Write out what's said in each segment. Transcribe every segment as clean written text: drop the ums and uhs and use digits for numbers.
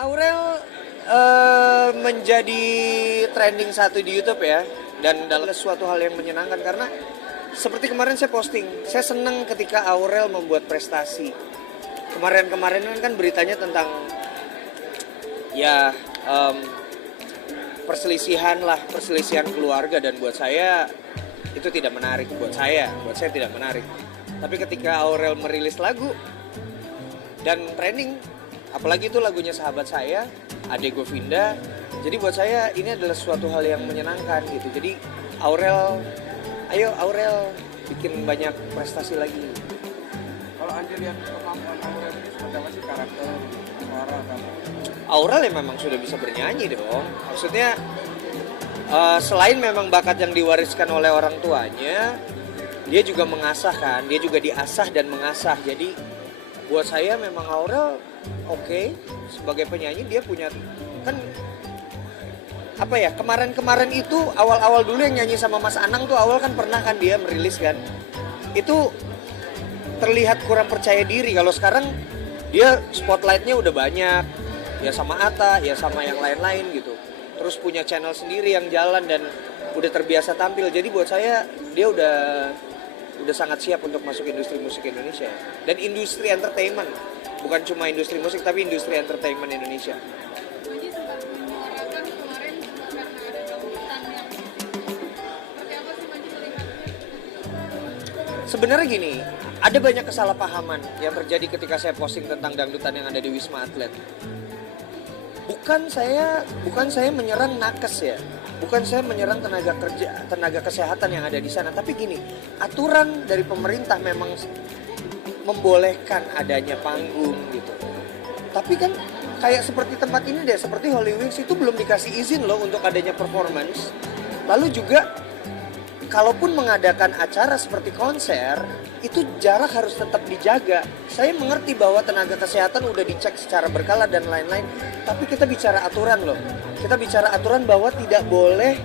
Aurel menjadi trending satu di YouTube ya, dan dalam suatu hal yang menyenangkan karena seperti kemarin saya posting, saya senang ketika Aurel membuat prestasi. Kemarin-kemarin kan beritanya tentang ya perselisihan keluarga, dan buat saya itu tidak menarik. Buat saya tidak menarik. Tapi ketika Aurel merilis lagu dan trending, apalagi itu lagunya sahabat saya, Ade Govinda, jadi buat saya ini adalah suatu hal yang menyenangkan gitu. Jadi ayo Aurel bikin banyak prestasi lagi. Kalau Anji lihat kemampuan Aurel ini seperti apa sih, karakter, suara, apa? Aurel ya memang sudah bisa bernyanyi dong. Maksudnya selain memang bakat yang diwariskan oleh orang tuanya, dia juga mengasah kan, dia juga diasah dan mengasah. Jadi buat saya memang Aurel oke. Sebagai penyanyi dia punya kan apa ya, kemarin itu awal-awal dulu yang nyanyi sama Mas Anang tuh awal kan pernah kan dia merilis kan, itu terlihat kurang percaya diri. Kalau sekarang dia spotlightnya udah banyak ya, sama Atta ya, sama yang lain-lain gitu, terus punya channel sendiri yang jalan dan udah terbiasa tampil. Jadi buat saya dia udah sangat siap untuk masuk industri musik Indonesia dan industri entertainment, bukan cuma industri musik tapi industri entertainment Indonesia. Panji sempat menyuarakan kemarin karena ada dangdutan yang seperti apa sih Panji melihatnya? Sebenarnya gini, ada banyak kesalahpahaman yang terjadi ketika saya posting tentang dangdutan yang ada di Wisma Atlet. Bukan saya menyerang nakes ya, bukan saya menyerang tenaga kesehatan yang ada di sana, tapi gini, aturan dari pemerintah memang membolehkan adanya panggung gitu. Tapi kan kayak seperti tempat ini deh, seperti Holy Wings itu belum dikasih izin loh untuk adanya performance. Lalu juga kalaupun mengadakan acara seperti konser, itu jarak harus tetap dijaga. Saya mengerti bahwa tenaga kesehatan udah dicek secara berkala dan lain-lain, tapi kita bicara aturan loh. Kita bicara aturan bahwa tidak boleh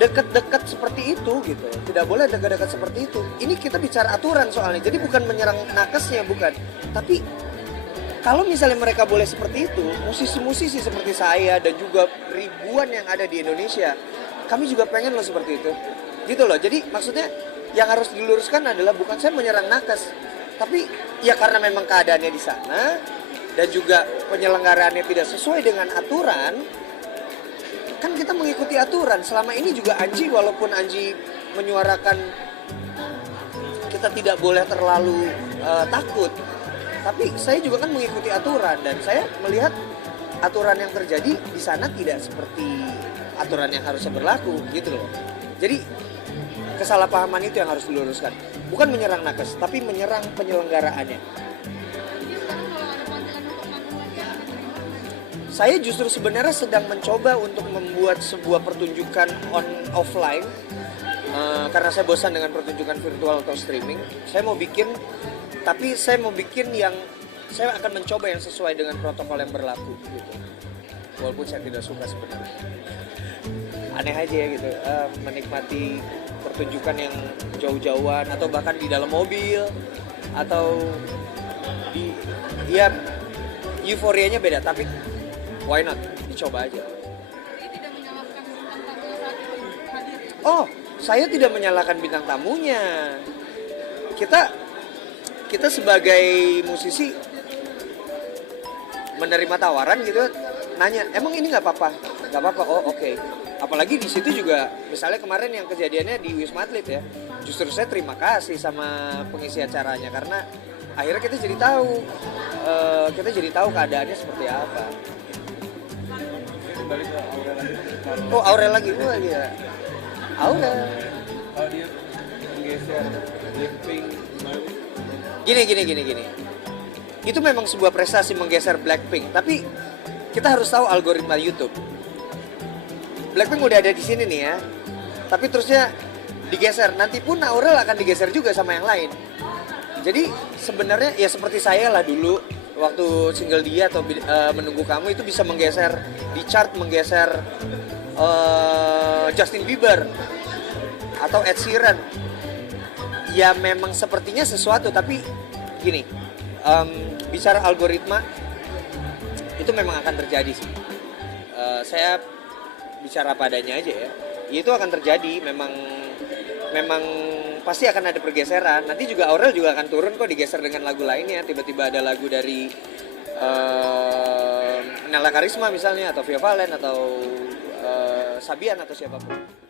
deket-deket seperti itu gitu. Tidak boleh deket-deket seperti itu. Ini kita bicara aturan soalnya. Jadi bukan menyerang nakesnya, bukan. Tapi kalau misalnya mereka boleh seperti itu, musisi-musisi seperti saya dan juga ribuan yang ada di Indonesia, kami juga pengen loh seperti itu. Gitu loh. Jadi maksudnya yang harus diluruskan adalah bukan saya menyerang nakes, tapi ya karena memang keadaannya di sana dan juga penyelenggaraannya tidak sesuai dengan aturan, kan kita mengikuti aturan. Selama ini juga Anji, walaupun Anji menyuarakan kita tidak boleh terlalu takut, tapi saya juga kan mengikuti aturan dan saya melihat aturan yang terjadi di sana tidak seperti aturan yang harusnya berlaku gitu loh. Jadi kesalahpahaman itu yang harus diluruskan. Bukan menyerang nakes, tapi menyerang penyelenggaraannya. Jadi sekarang kalau ada panggilan untuk manggung lagi akan menerima? Saya justru sebenarnya sedang mencoba untuk membuat sebuah pertunjukan offline karena saya bosan dengan pertunjukan virtual atau streaming. Saya mau bikin yang saya akan mencoba yang sesuai dengan protokol yang berlaku gitu. Walaupun saya tidak suka sebenarnya. Aneh aja ya gitu, menikmati pertunjukan yang jauh-jauhan atau bahkan di dalam mobil atau di ya euforianya beda, tapi why not, dicoba aja. Jadi tidak menyalahkan bintang tamu saat itu hadir ya? Oh, saya tidak menyalahkan bintang tamunya. Kita sebagai musisi menerima tawaran gitu, nanya, emang ini nggak apa-apa? Nggak apa-apa. Oh oke. Apalagi di situ juga, misalnya kemarin yang kejadiannya di Wisma Atlet ya, justru saya terima kasih sama pengisi acaranya karena akhirnya kita jadi tahu keadaannya seperti apa. Ini kembali ke Aurel lagi. Oh Aurel lagi, wah iya. Aurel. Kalau dia menggeser Blackpink, Gini. Itu memang sebuah prestasi menggeser Blackpink, tapi kita harus tahu algoritma YouTube. Blackpink udah ada di sini nih ya, tapi terusnya digeser. Nanti pun Aurel akan digeser juga sama yang lain. Jadi sebenarnya ya seperti saya lah dulu waktu single dia atau Menunggu Kamu itu bisa menggeser di chart, menggeser Justin Bieber atau Ed Sheeran. Ya memang sepertinya sesuatu, tapi gini, bicara algoritma, itu memang akan terjadi sih. Saya bicara padanya aja ya. Itu akan terjadi, memang pasti akan ada pergeseran. Nanti juga Aurel juga akan turun kok, digeser dengan lagu lainnya. Tiba-tiba ada lagu dari Nela Karisma misalnya, atau Via Valen, atau Sabian, atau siapapun.